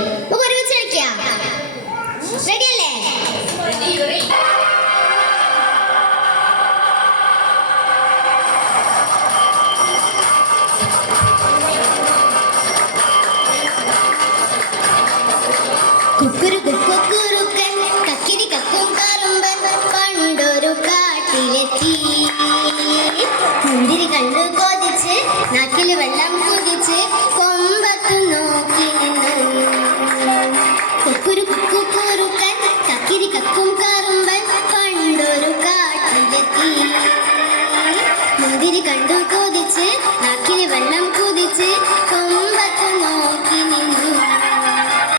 നമുക്ക് ഒരുമിച്ച് കളിക്കാം. റെഡിയല്ലേ? കുക്കുറുക്കൻ കക്കിരി കക്കും കറുമ്പൻ പണ്ടൊരു കാട്ടിലെത്തി. മുന്തിരി കണ്ടു